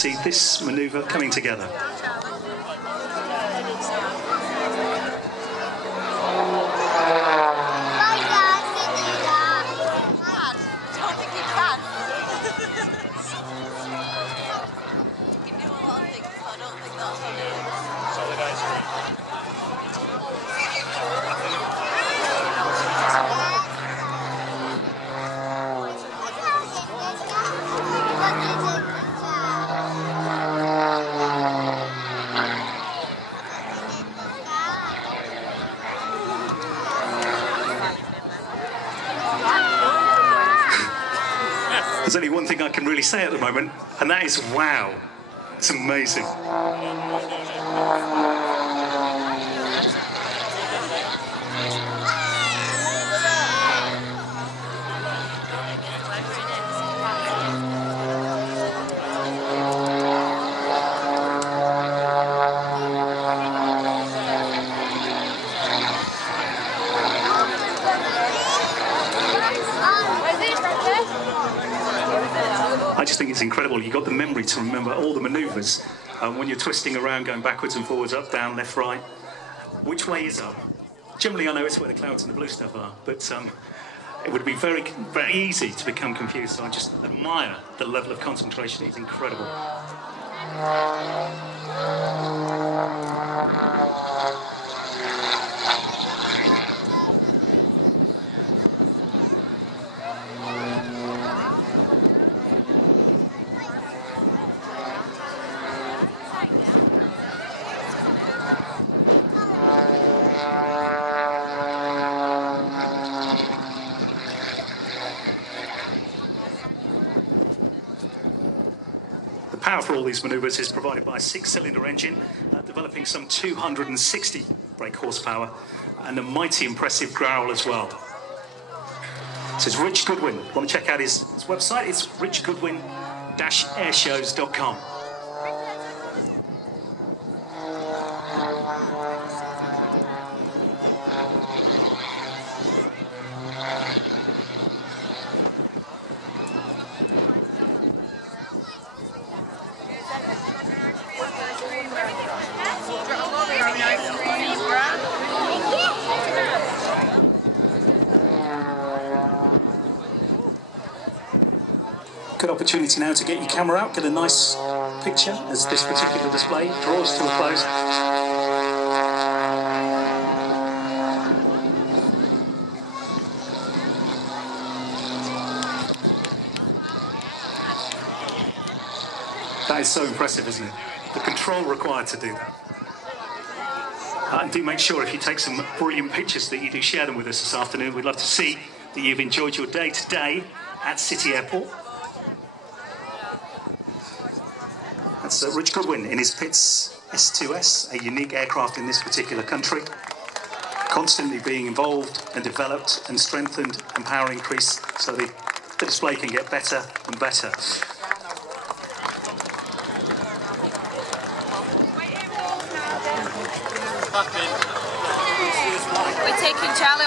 see this manoeuvre coming together. There's only one thing I can really say at the moment, and that is wow. It's amazing. I just think it's incredible. You've got the memory to remember all the manoeuvres when you're twisting around, going backwards and forwards, up, down, left, right. Which way is up? Generally, I know it's where the clouds and the blue stuff are, but it would be very, very easy to become confused. So I just admire the level of concentration. It's incredible. The power for all these manoeuvres is provided by a 6-cylinder engine, developing some 260 brake horsepower, and a mighty impressive growl as well. This is Rich Goodwin. If you want to check out his website, it's richgoodwin-airshows.com. Good opportunity now to get your camera out, get a nice picture as this particular display draws to a close. That is so impressive, isn't it? The control required to do that. And do make sure, if you take some brilliant pictures, that you do share them with us this afternoon. We'd love to see that you've enjoyed your day today at City Airport. That's Rich Goodwin in his Pitts S2S, a unique aircraft in this particular country, constantly being involved and developed and strengthened and power increased so the display can get better and better. We're taking Charlie.